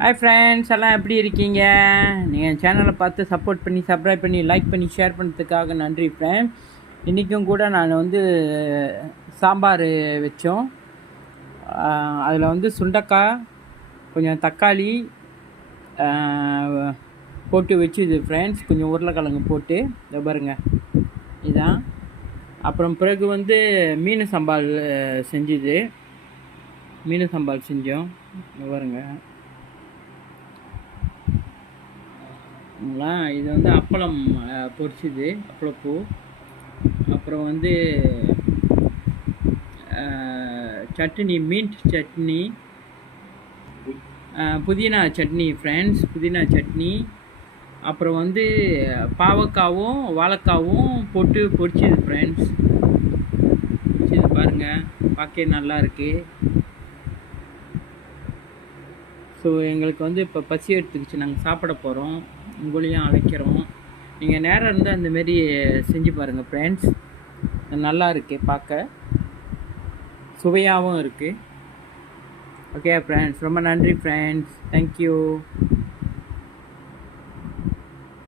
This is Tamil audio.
ஹாய் ஃப்ரெண்ட்ஸ், எல்லாம் எப்படி இருக்கீங்க? நீங்கள் என் சேனலை பார்த்து சப்போர்ட் பண்ணி சப்ஸ்கிரைப் பண்ணி லைக் பண்ணி ஷேர் பண்ணுறதுக்காக நன்றி ஃப்ரெண்ட். இன்றைக்கும் கூட நான் சாம்பார் வச்சோம். அதில் சுண்டைக்காய், கொஞ்சம் தக்காளி போட்டு வச்சுது ஃப்ரெண்ட்ஸ். கொஞ்சம் உருளைக்கிழங்கு போட்டு இதை பாருங்க இதான். அப்புறம் பிறகு மீன் சம்பால் செஞ்சுது. மீன் சம்பால் செஞ்சோம். இதை பாருங்க. இது அப்பளம் பொரிச்சுது, அப்பளப்பூ. அப்புறம் சட்னி, மீன் சட்னி, புதினா சட்னி ஃப்ரெண்ட்ஸ், புதினா சட்னி. அப்புறம் பாவக்காவும் வாழைக்காவும் போட்டு பொரிச்சுது ஃப்ரெண்ட்ஸ். இது பாருங்கள், பார்க்க நல்லா இருக்குது. ஸோ எங்களுக்கு இப்போ பசி எடுத்துக்கிச்சு, நாங்கள் சாப்பிட போகிறோம். உங்களையும் அழைக்கிறோம். நீங்கள் நேரம் இருந்தால் அந்தமாரி செஞ்சு பாருங்கள் ஃப்ரெண்ட்ஸ். நல்லா இருக்குது, பார்க்க சுவையாகவும் இருக்குது. ஓகே ஃப்ரெண்ட்ஸ், ரொம்ப நன்றி ஃப்ரெண்ட்ஸ். தேங்க்யூ.